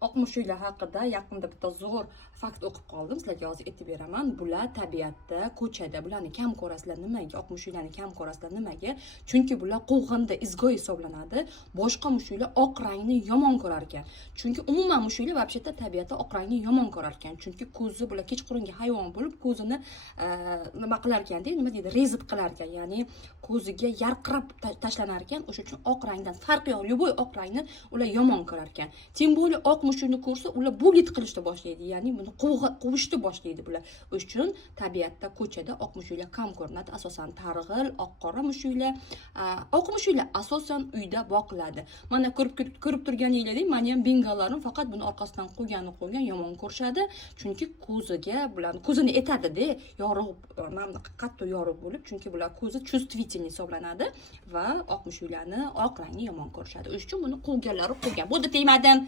Oq mushuklar haqida yaqinda bitta zo'r fakt o'qib qoldim. Sizlarga hozir aytib beraman. Bular tabiatda, ko'chada bularni kam ko'rasizlar. Nimaga? Oq mushuklarni kam ko'rasizlar. Nimaga? Chunki bular quvg'inda izgoy hisoblanadi. Boshqa mushuklar oq rangni yomon ko'rar ekan. Chunki umuman mushuklar vobshetda tabiatda oq rangni yomon ko'rar ekan. Chunki ko'zi bular kechqurungi hayvon bo'lib, ko'zini nima qilar ekan-da, nima deydi, rezit qilar ekan. Ya'ni ko'ziga yarqirab tashlanar ekan. O'sha uchun oq rangdan farqi yo'q. Любой oq rangni ular yomon ko'rar ekan. Tim bo'li oq mushukni ko'rsa, ular bulit qilishni boshlaydi. Ya'ni buni quvishni boshlaydi bular. O'sha uchun tabiatda, ko'chada oq mushuklar kam ko'rinadi. Asosan targ'il, oq-qora mushuklar. Oq mushuklar asosan uyda boqiladi. Mana ko'rib turganingizdek, meni ham bengalarim faqat buni orqasidan qo'ygan yomon ko'rishadi. Chunki ko'ziga bularni ko'zini etadi-da, yorug', mana qattiq yorug' bo'lib, chunki bular ko'zi chувствительный hisoblanadi va oq mushuklarni oq rangni yomon ko'rishadi. O'sha uchun buni quvganlari qo'ygan. Bo'ldi, tegmadim.